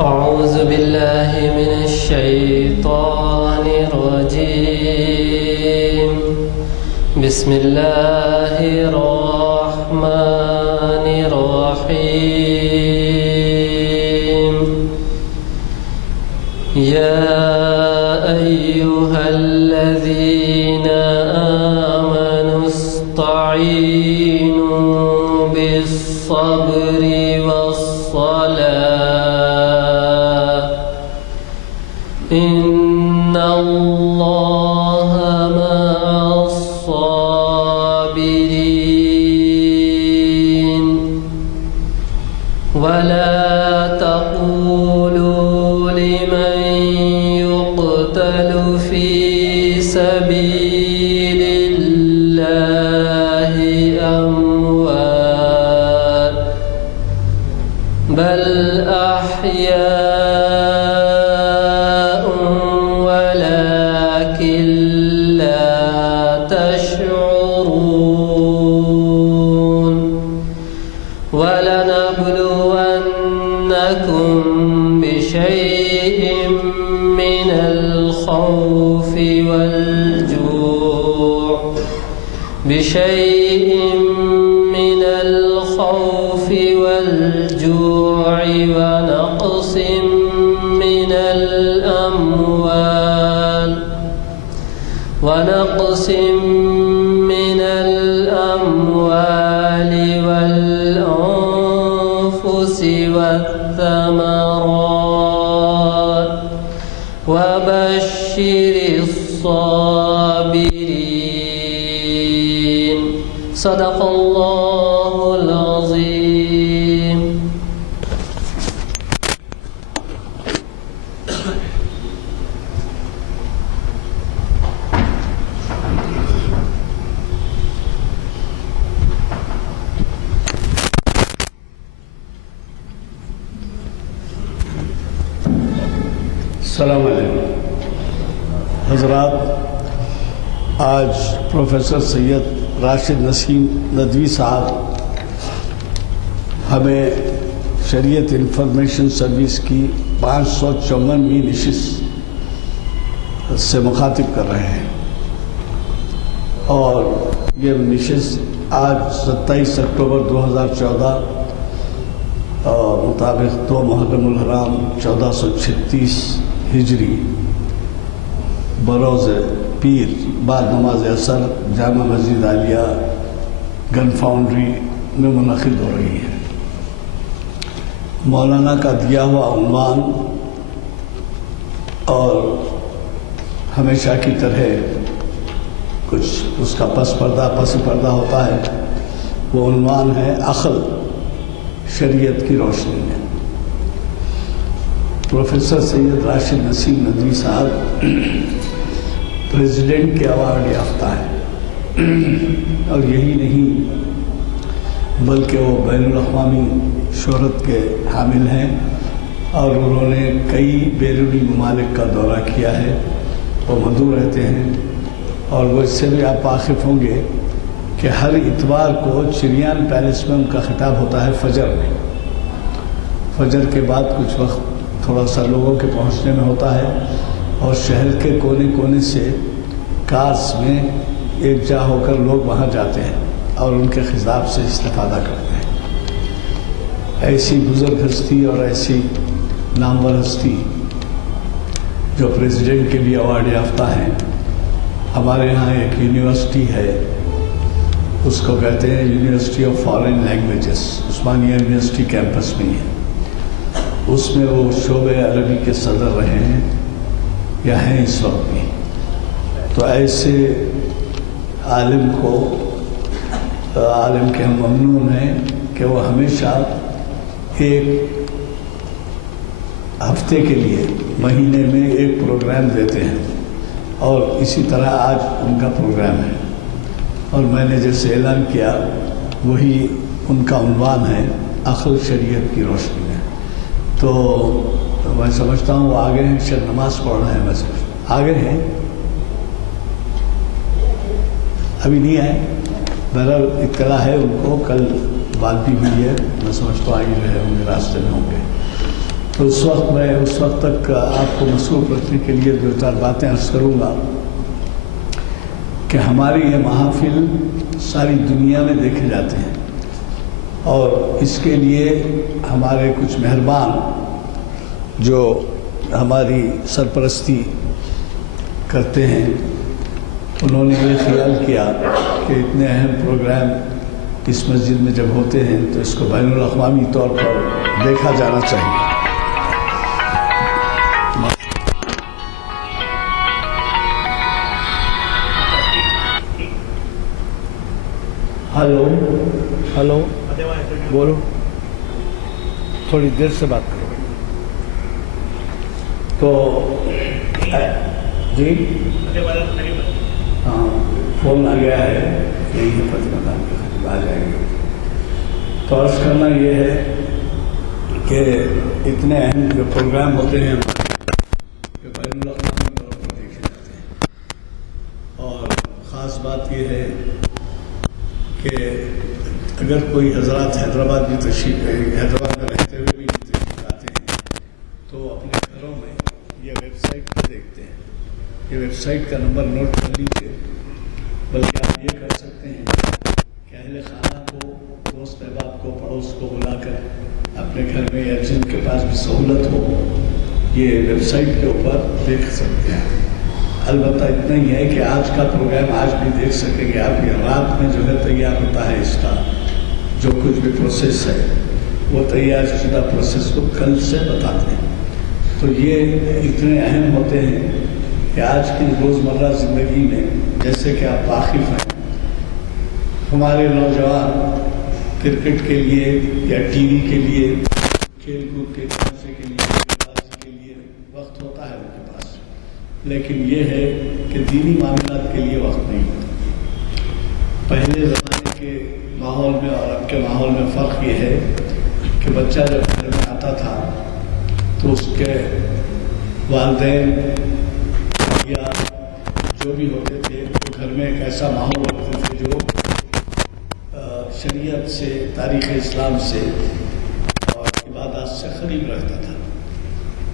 أعوذ بالله من الشيطان الرجيم. بسم الله الرحمن الرحيم. يا أيها الذين آمنوا استعينوا بالصبر والصلاة إن الله مع الصابرين. ولا تقولوا لمن يقتل في سبيل الله أموات بل أحياء ولكن لا تشعرون. ولنبلونكم بشيء من الخوف والجوع ونقص من الأموال والأنفس والثمرات وبشر الصابرين. صدق الله العظيم. السلام علیکم حضرات. آج پروفیسر سید راشد نسیم ندوی صاحب ہمیں شریعت انفارمیشن سروس کی 554ویں نشست سے مخاطب کر رہے ہیں، اور یہ نشست آج 27 اکتوبر 2014 مطابق 2 محرم الحرام 1436 ہجری بروز پیر بعد نماز اثر جامع مسجد عالیہ گن فاؤنڈری میں منعقد ہو رہی ہے۔ مولانا کا دیا ہوا عنوان اور ہمیشہ کی طرح کچھ اس کا پس پردہ ہوتا ہے، وہ عنوان ہے عقل شریعت کی روشنی میں۔ پروفیسر سید راشد نسیم ندوی صاحب پریزیڈنٹ کے ایوارڈ یافتہ ہیں، اور یہی نہیں بلکہ وہ بین الاقوامی شہرت کے حامل ہیں، اور انہوں نے کئی بیرونی ممالک کا دورہ کیا ہے۔ وہ مدعو رہتے ہیں، اور وہ اس سے بھی آپ واقف ہوں گے کہ ہر اتوار کو چریان پیلس میں ان کا خطاب ہوتا ہے فجر میں۔ فجر کے بعد کچھ وقت تھوڑا سا لوگوں کے پہنچنے میں ہوتا ہے، اور شہر کے کونے کونے سے کارس میں ایک جا ہو کر لوگ وہاں جاتے ہیں اور ان کے خطاب سے استفادہ کرتے ہیں۔ ایسی بزرگ ہستی اور ایسی نامور ہستی جو پریزیڈنٹ کے بھی ایوارڈ یافتہ ہیں، ہمارے ہاں ایک یونیورسٹی ہے، اس کو کہتے ہیں university of foreign languages, Osmania university campus میں ہی ہے۔ اس میں وہ شعبہ عربی کے صدر رہے ہیں یا ہیں اس وقت بھی۔ تو ایسے عالم کے ہم ممنون ہیں کہ وہ ہمیشہ ایک ہفتے کے لیے مہینے میں ایک پروگرام دیتے ہیں، اور اسی طرح آج ان کا پروگرام ہے، اور میں نے جیسے اعلان کیا وہی ان کا عنوان ہے عقل شریعت کی روشنی میں۔ تو میں سمجھتا ہوں وہ آگے ہیں، شاید نماز پڑھ رہے ہیں، میں آگے ہیں، ابھی نہیں آئے، بہرحال اطلاع ہے ان کو، کل بات بھی ہوئی ہے، میں سمجھتا ہوں آگے رہے ہوں گے، راستے میں ہوں گے۔ تو اس وقت تک آپ کو مصروف رکھنے کے لیے 2-4 باتیں عرض کروں گا کہ ہماری یہ محافل ساری دنیا میں دیکھے جاتے ہیں، اور اس کے لیے ہمارے کچھ مہربان جو ہماری سرپرستی کرتے ہیں، انہوں نے یہ خیال کیا کہ اتنے اہم پروگرام اس مسجد میں جب ہوتے ہیں تو اس کو بین الاقوامی طور پر دیکھا جانا چاہیے۔ ہلو بولو، تھوڑی دیر سے بات کرو۔ تو جی ہاں، فون آ گیا ہے، یہی ہے فتح مدان کے قریب آ جائیں گے۔ تو عرض کرنا یہ ہے کہ اتنے اہم جو پروگرام ہوتے ہیں کہ بین الاقوامی طور پر دیکھے جاتے ہیں، اور خاص بات یہ ہے کہ اگر کوئی حضرات حیدرآباد میں رہتے ہوئے بھی تشریف لاتے ہیں تو اپنے گھروں میں یہ ویب سائٹ پہ دیکھتے ہیں۔ یہ ویب سائٹ کا نمبر نوٹ کر لیجیے، بلکہ آپ یہ کر سکتے ہیں کہ اہل خانہ کو، دوست احباب کو، پڑوس کو بلا کر اپنے گھر میں، یا جن کے پاس بھی سہولت ہو، یہ ویب سائٹ کے اوپر دیکھ سکتے ہیں۔ البتہ اتنا ہی ہے کہ آج کا پروگرام آج بھی دیکھ سکیں گے آپ، یہ رات میں جو ہے تیار ہوتا ہے، اس کا جو کچھ بھی پروسیس ہے وہ تیار شدہ پروسیس کو کل سے بتاتے ہیں۔ تو یہ اتنے اہم ہوتے ہیں کہ آج کی روزمرہ زندگی میں، جیسے کہ آپ واقف ہیں، ہمارے نوجوان کرکٹ کے لیے یا ٹی وی کے لیے، کھیل کود کے خرچے کے لیے، بازی کے لیے وقت ہوتا ہے ان کے پاس، لیکن یہ ہے کہ دینی معاملات کے لیے وقت نہیں ہوتا۔ پہلے زمانے کے ماحول میں اور اب کے ماحول میں فرق یہ ہے کہ بچہ جب گھر میں آتا تھا تو اس کے والدین یا جو بھی ہوتے تھے وہ گھر میں ایک ایسا ماحول رکھتے تھے جو شریعت سے، تاریخ اسلام سے اور عبادات سے قریب رہتا تھا۔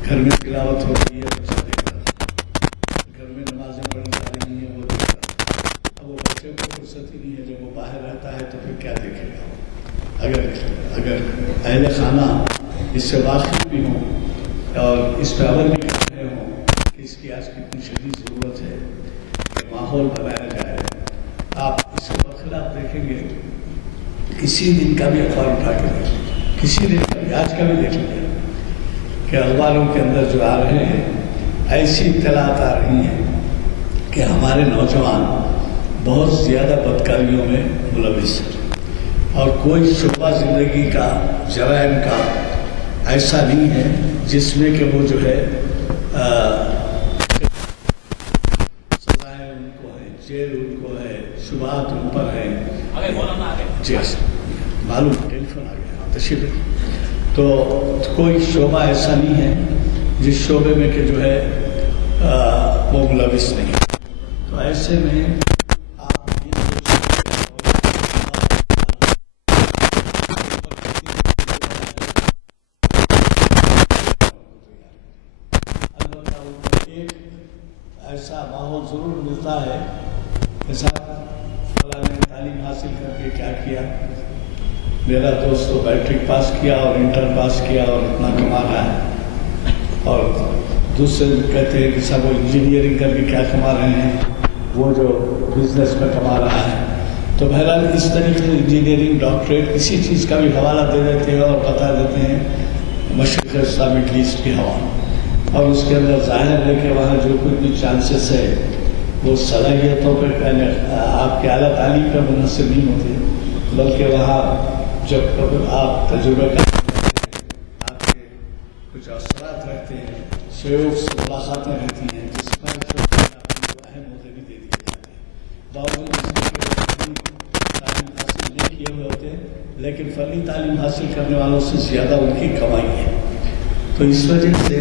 گھر میں تلاوت ہو رہی ہے، بچہ دیکھ رہا تھا، گھر میں نمازیں پڑھی جا رہی ہیں، وہ دیکھ رہا تھا۔ اب وہ بچے کو فرصت ہی نہیں ہے، جب وہ باہر رہتا ہے تو پھر کیا دیکھے گا؟ اگر اہل خانہ اس سے واقف بھی ہوں اور اس پہ عمل بھی کر رہے ہوں کہ اس کی آج کتنی شدید ضرورت ہے کہ ماحول بنایا جائے۔ آپ اس کے برخلاف دیکھیں گے، کسی دن کا بھی اخبار اٹھا کے دیکھیں، کسی دن کا بھی، آج کا بھی دیکھ لیں کہ اخباروں کے اندر جو آ رہے ہیں، ایسی اطلاعات آ رہی ہیں کہ ہمارے نوجوان بہت زیادہ بدکاریوں میں ملوث ہیں، اور کوئی شعبہ زندگی کا، جرائم کا ایسا نہیں ہے جس میں کہ وہ جو ہے سزائیں ان کو ہیں، جیل ان کو ہے، شبہات ان پر ہیں۔ جی معلوم، ٹیلی فون آ گیا، تشریف۔ تو کوئی شعبہ ایسا نہیں ہے جس شعبے میں کہ جو ہے وہ ملوث نہیں ہے۔ تو ایسے میں ایسا ماحول ضرور ملتا ہے کہ صاحب فلاں نے تعلیم حاصل کر کے کیا کیا، میرا دوست تو میٹرک پاس کیا اور انٹر پاس کیا اور اتنا کما رہا ہے، اور دوسرے کہتے ہیں کہ صاحب وہ انجینئرنگ کر کے کیا کما رہے ہیں، وہ جو بزنس میں کما رہا ہے۔ تو بہرحال اس طریقے سے انجینئرنگ، ڈاکٹریٹ، کسی چیز کا بھی حوالہ دے دیتے ہیں اور بتا دیتے ہیں مشرق اسلامک لیسٹ کی ہوا، اور اس کے اندر ظاہر ہے کہ وہاں جو کچھ بھی چانسز ہے وہ صلاحیتوں پہ آپ کے اعلیٰ تعلیم پر منحصر نہیں ہوتے، بلکہ وہاں جب آپ تجربہ کرتے ہیں، آپ کے کچھ اثرات رہتے ہیں، شیوخ سے ملاقاتیں رہتی ہیں، جس پر آپ کو اہم عہدے بھی دے دیے جاتے ہیں۔ باوجود اس کے تعلیم حاصل نہیں کیے ہوئے ہوتے، لیکن فنی تعلیم حاصل کرنے والوں سے زیادہ ان کی کمائی ہے۔ تو اس وجہ سے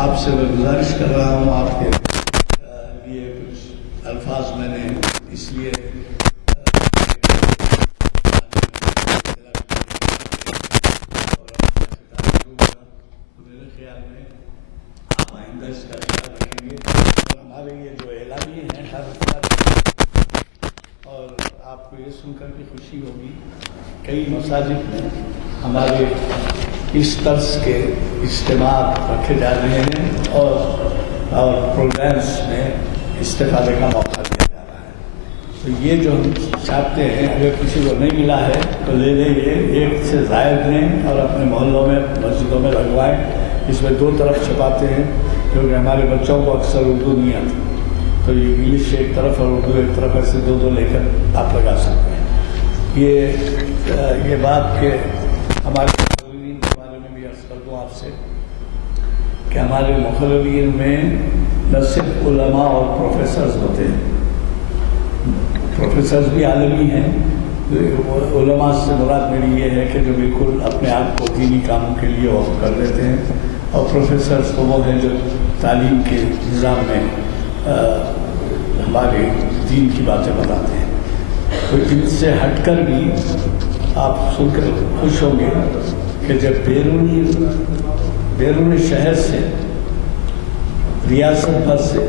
آپ سے میں گزارش کر رہا ہوں، آپ کے لیے کچھ الفاظ میں نے اس لیے میرے خوشی ہوگی کئی مساجد میں ہمارے اس طرز کے اجتماعات رکھے جا رہے ہیں اور پروگرامس میں استفادے کا موقع دیا جا رہا ہے. تو یہ جو ہم چاہتے ہیں اگر کسی کو نہیں ملا ہے تو لے لیں، یہ ایک سے زائد لیں اور اپنے محلوں میں مسجدوں میں لگوائیں. اس میں دو طرف چھپاتے ہیں کیونکہ ہمارے بچوں کو اکثر اردو نہیں آتی، تو یہ انگلش ایک طرف اور اردو ایک طرف، ایسے دو دو لے کر آپ لگا سکتے ہیں. یہ بات کہ ہمارے مقررین کے بارے میں بھی عرض کر دوں آپ سے کہ ہمارے مقررین میں نہ صرف علماء اور پروفیسرز ہوتے ہیں، پروفیسرز بھی عالمی ہیں. علماء سے مراد میری یہ ہے کہ جو بالکل اپنے آپ کو دینی کاموں کے لیے وقف کر لیتے ہیں، اور پروفیسرز تو وہ ہیں جو تعلیم کے نظام میں ہمارے دین کی باتیں بتاتے ہیں. تو ان سے ہٹ کر بھی آپ سن کر خوش ہوں گے کہ جب بیرون شہر سے، ریاست بھر سے،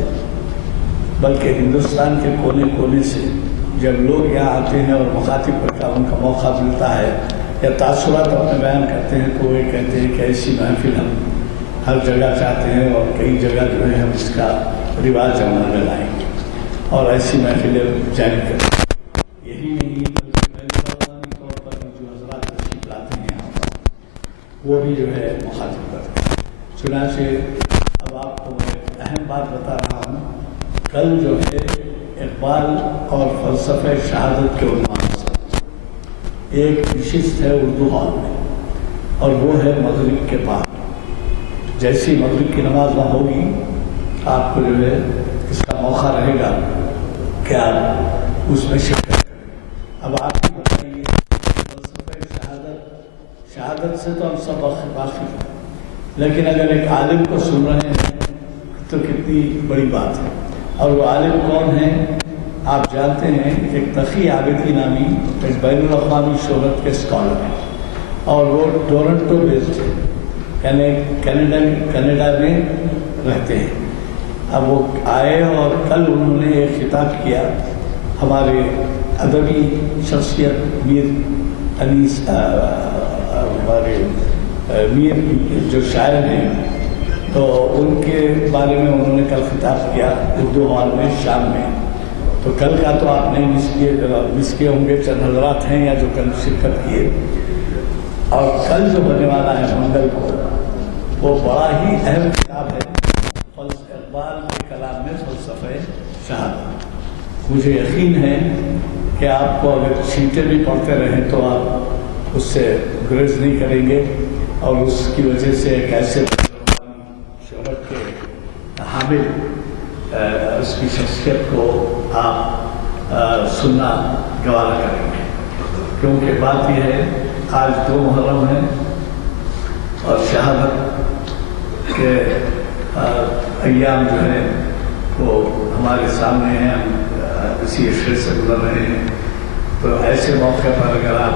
بلکہ ہندوستان کے کونے کونے سے جب لوگ یہاں آتے ہیں اور مخاطب پر کا ان کا موقع ملتا ہے یا تاثرات اپنے بیان کرتے ہیں تو وہ کہتے ہیں کہ ایسی محفل ہم ہر جگہ چاہتے ہیں اور کئی جگہ جو ہے ہم اس کا رواج عمل میں لائیں گے اور ایسی محفلیں جاری کریں. یہی نہیں بلکہ طور پر جو حضرات تشریف لاتے ہیں یہاں پر وہ بھی جو ہے مخاطب کرتے ہیں. چنانچہ اب آپ کو میں اہم بات بتا رہا ہوں. کل جو ہے اقبال اور فلسفہ شہادت کے عنوان سے ایک نشست ہے اردو ہال میں، اور وہ ہے مغرب کے بعد. جیسی مغرب کی نماز نہ ہوگی آپ کو جو ہے اس کا موقع رہے گا کہ آپ اس میں شرکت کریں. اب آپ کی بتائیے فلسفہ شہادت سے تو ہم سب واقف ہیں، لیکن اگر ایک عالم کو سن رہے ہیں تو کتنی بڑی بات ہے. اور وہ عالم کون ہیں آپ جانتے ہیں؟ ایک تقی عابدی نامی ایک بین الاقوامی شہرت کے اسکالر ہیں، اور وہ ٹورنٹو بیسڈ ہیں، یعنی کینیڈا میں رہتے ہیں. اب وہ آئے اور کل انہوں نے ایک خطاب کیا. ہمارے ادبی شخصیت میر انیس، ہمارے میر جو شاعر ہیں، تو ان کے بارے میں انہوں نے کل خطاب کیا اردو ہال میں شام میں. تو کل کا تو آپ نے مس کیے ہوں گے، چند حضرات ہیں یا جو کل شرکت کیے. اور کل جو ہونے والا ہے منگل کو، وہ بڑا ہی اہم کتاب ہے اقبال کے کلام میں فلسفہ شہادت. مجھے یقین ہے کہ آپ کو اگر چھینٹے بھی پڑھتے رہیں تو آپ اس سے گریز نہیں کریں گے، اور اس کی وجہ سے ایک ایسے شہرت کے حامل اس کی شخصیت کو آپ سننا گوارا کریں گے. کیونکہ بات یہ ہے آج 2 محرم ہے اور شہادت کے ایام جو ہے وہ ہمارے سامنے ہیں، ہم اسی عشرے سے گزر رہے ہیں. تو ایسے موقع پر اگر آپ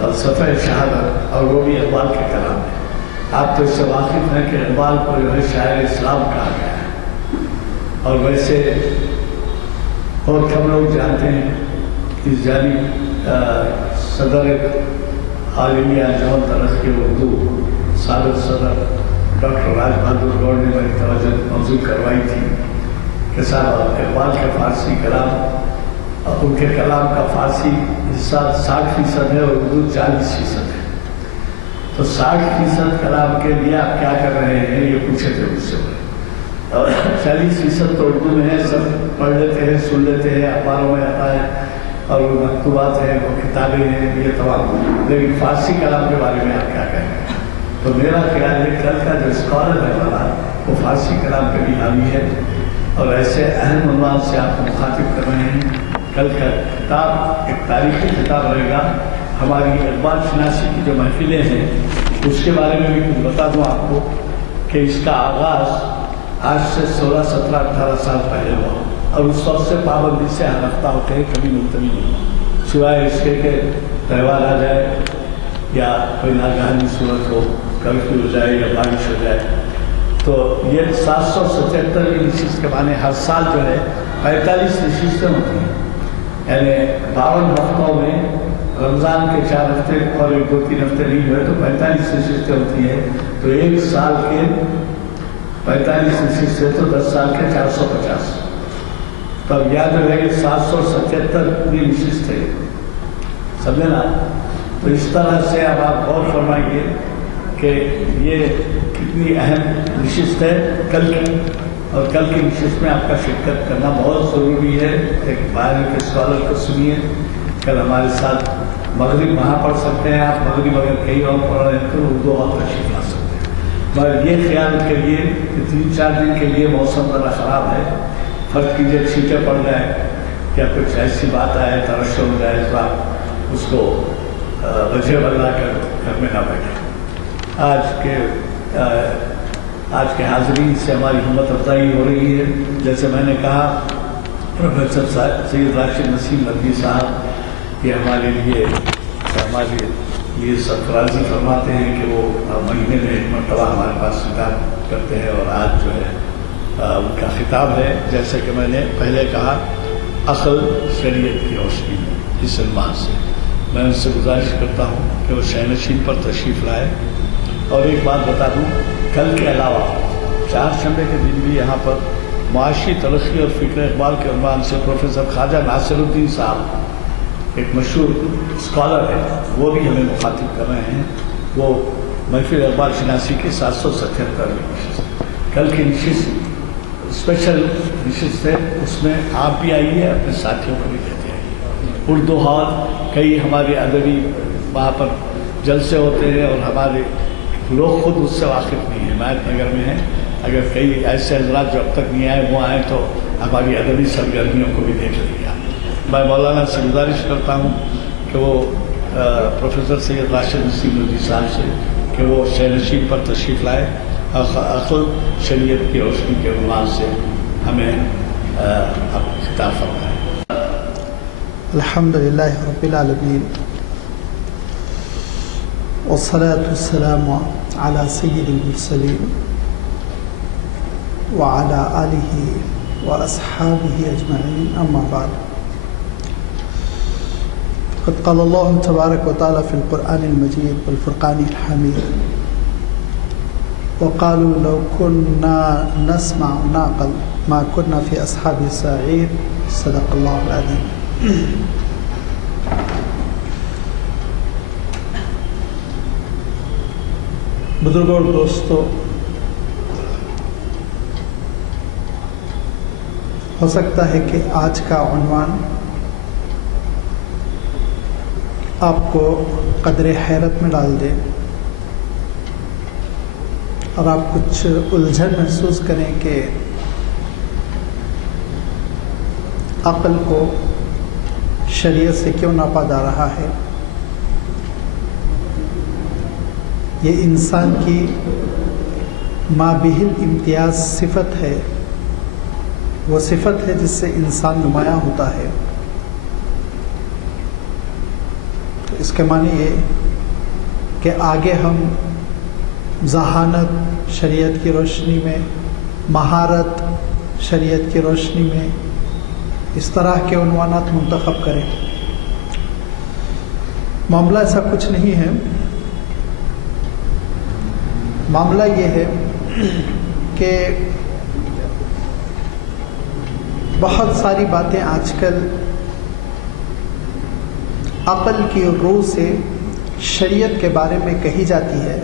فلسفہ شہادت، اور وہ بھی اقبال کے کلام ہے، آپ تو اس سے واقف ہیں کہ اقبال کو جو ہے شاعر اسلام کہا گیا ہے. اور ویسے بہت کم لوگ جانتے ہیں کہ جانب صدر عالمی انجمن ترقی اردو سابق صدر ڈاکٹر راج بہادر گوڑ نے میری توجہ مبذول کروائی تھی کہ صاحب اقبال کے فارسی کلام، ان کے کلام کا فارسی حصہ 60% ہے اور اردو 40% ہے. تو 60% کلام کے لیے آپ کیا کر رہے ہیں یہ پوچھے تھے مجھ سے. اور 40% تو اردو میں ہے، سب پڑھ لیتے ہیں، سن لیتے ہیں، اخباروں میں آتا ہے، اور وہ مکتوبات ہیں، وہ کتابیں ہیں، یہ تمام. لیکن فارسی کلام کے بارے میں آپ کیا کہیں گے؟ تو میرا خیال ہے کل کا جو اسکالر ہے ہمارا وہ فارسی کلام پہ بھی حاوی ہے، اور ایسے اہم عنوان سے آپ کو مخاطب کر رہے ہیں. کل کا کتاب ایک تاریخی کتاب رہے گا. ہماری اقبال شناسی کی جو محفلیں ہیں اس کے بارے میں بھی کچھ بتا دوں آپ کو کہ اس کا آغاز آج سے 16, 17, 18 سال پہلے ہوا، اور اس وقت سے پابندی سے ہفتہ ہوتے ہیں، کبھی ملتوی نہیں، سوائے اس کے کہ تہوار آ جائے یا کوئی ناگہانی صورت ہو، کرفیو ہو جائے یا بارش ہو جائے. تو یہ 777 کی نشست کے معنی ہر سال جو ہے 45 نشستیں ہوتی ہیں. یعنی 52 ہفتوں میں رمضان کے 4 ہفتے اور 2-3 ہفتے نہیں ہوئے تو 45 نشستیں ہوتی ہیں، تو 1 سال کے 45 نشستیں تو 10 سال کے 450، تو اب یاد رہے کہ 777 نشستیں، سمجھے نا؟ تو اس طرح سے اب آپ غور فرمائیے کہ یہ کتنی اہم نشست ہے کل کی، اور کل کی نشست میں آپ کا شرکت کرنا بہت ضروری ہے۔ ایک باہر کے اسکالر کو سنیے، کل ہمارے ساتھ مغرب وہاں پڑھ سکتے ہیں آپ، مغرب اگر کہیں اور پڑھ رہے ہیں تو اردو اور تشریف لا سکتے ہیں، مگر یہ خیال کریے کہ 3-4 دن کے لیے موسم ذرا خراب ہے، فرض کیجیے چھینٹیں پڑ جائیں یا کچھ ایسی بات آئے ترشح ہو جائے تو آپ اس کو وجہ بدلا کر گھر میں نہ بیٹھیں۔ آج کے حاضرین سے ہماری ہمت افزائی ہو رہی ہے، جیسے میں نے کہا پروفیسر سید راشد نسیم ندوی صاحب یہ ہمارے لیے سرفرازی فرماتے ہیں کہ وہ مہینے میں 1 مرتبہ ہمارے پاس خطاب کرتے ہیں، اور آج جو ہے ان کا خطاب ہے جیسے کہ میں نے پہلے کہا عقل شریعت کی روشنی میں، اس عنوان سے میں ان سے گزارش کرتا ہوں کہ وہ شہنشین پر تشریف لائے۔ اور ایک بات بتا دوں، کل کے علاوہ 4 شنبے کے دن بھی یہاں پر معاشی ترقی اور فکر اقبال کے عنوان سے پروفیسر خواجہ ناصر الدین صاحب ایک مشہور اسکالر ہے، وہ بھی ہمیں مخاطب کر رہے ہیں۔ وہ محفل اقبال شناسی کی 777ویں نشست، کل کی نشست اسپیشل نشست ہے، اس میں آپ بھی آئیے، اپنے ساتھیوں کو بھی لیتے آئیے۔ اردو ہال کئی ہمارے ادبی وہاں پر جلسے ہوتے ہیں، اور ہمارے لوگ خود اس سے واقف نہیں ہیں، حمایت نگر میں ہیں، اگر کئی ایسے حضرات جو اب تک نہیں آئے وہ آئیں تو ہماری ادبی سرگرمیوں کو بھی دیکھ لیں گے۔ میں مولانا سے گزارش کرتا ہوں کہ وہ پروفیسر سید راشد نسیم ندوی صاحب سے کہ وہ شہنشین پر تشریف لائے، عقل شریعت کی روشنی کے عنوان سے ہمیں خطاب فرمائے۔ الحمدللہ رب العالمین، والصلاة والسلام على سید المرسلین وعلى آلہ وأصحابہ اجمعین، اما بعد۔ قد قال اللہ تبارک وتعالی فی القرآن المجید والفرقان الحمید، وقالوا لو كنا نسمع نعقل ما كنا في أصحاب السعير، صدق اللہ العظیم۔ بزرگوں اور دوستو، ہو سکتا ہے کہ آج کا عنوان آپ کو قدر حیرت میں ڈال دے اور آپ کچھ الجھن محسوس کریں کہ عقل کو شریعت سے کیوں ناپا جا رہا ہے۔ یہ انسان کی ما بہ الامتیاز صفت ہے، وہ صفت ہے جس سے انسان نمایاں ہوتا ہے۔ اس کے معنی یہ کہ آگے ہم ذہانت شریعت کی روشنی میں، مہارت شریعت کی روشنی میں، اس طرح کے عنوانات منتخب کریں۔ معاملہ ایسا کچھ نہیں ہے، معاملہ یہ ہے کہ بہت ساری باتیں آج کل عقل کی روح سے شریعت کے بارے میں کہی جاتی ہے،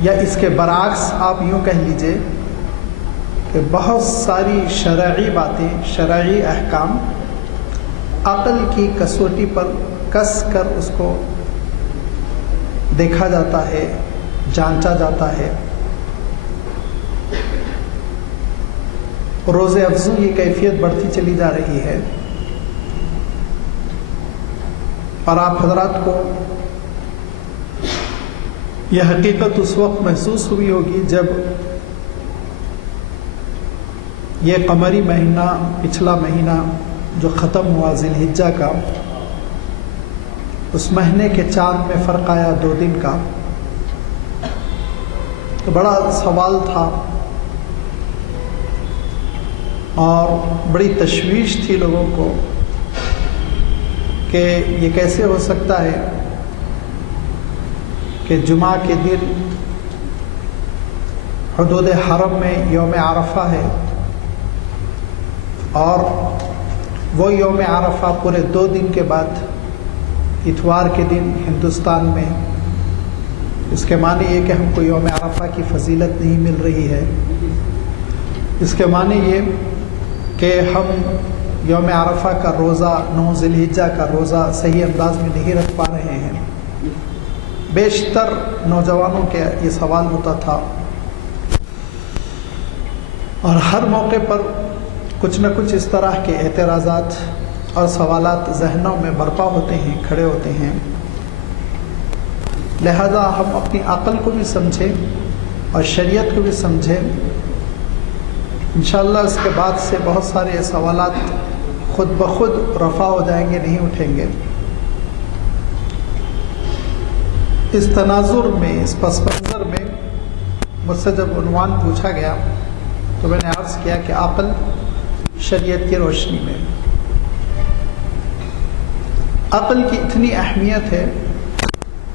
یا اس کے برعکس آپ یوں کہہ لیجئے کہ بہت ساری شرعی باتیں، شرعی احکام عقل کی کسوٹی پر کس کر اس کو دیکھا جاتا ہے، جانچا جاتا ہے۔ روز افزوں یہ کیفیت بڑھتی چلی جا رہی ہے، اور آپ حضرات کو یہ حقیقت اس وقت محسوس ہوئی ہوگی جب یہ قمری مہینہ، پچھلا مہینہ جو ختم ہوا ذی الحجہ کا، اس مہینے کے چاند میں فرق آیا 2 دن کا، تو بڑا سوال تھا، اور بڑی تشویش تھی لوگوں کو کہ یہ کیسے ہو سکتا ہے کہ جمعہ کے دن حدود حرم میں یوم عرفہ ہے اور وہ یوم عرفہ پورے 2 دن کے بعد اتوار کے دن ہندوستان میں، اس کے معنی یہ کہ ہم کو یوم عرفہ کی فضیلت نہیں مل رہی ہے، اس کے معنی یہ کہ ہم یوم عرفہ کا روزہ 9 ذی الحجہ کا روزہ صحیح انداز میں نہیں رکھ پا رہے ہیں۔ بیشتر نوجوانوں کے یہ سوال ہوتا تھا اور ہر موقع پر کچھ نہ کچھ اس طرح کے اعتراضات اور سوالات ذہنوں میں برپا ہوتے ہیں، کھڑے ہوتے ہیں۔ لہذا ہم اپنی عقل کو بھی سمجھیں اور شریعت کو بھی سمجھیں۔ انشاءاللہ اس کے بعد سے بہت سارے سوالات خود بخود رفع ہو جائیں گے، نہیں اٹھیں گے۔ اس تناظر میں، اس پس منظر میں مجھ سے جب عنوان پوچھا گیا تو میں نے عرض کیا کہ عقل شریعت کی روشنی میں۔ عقل کی اتنی اہمیت ہے،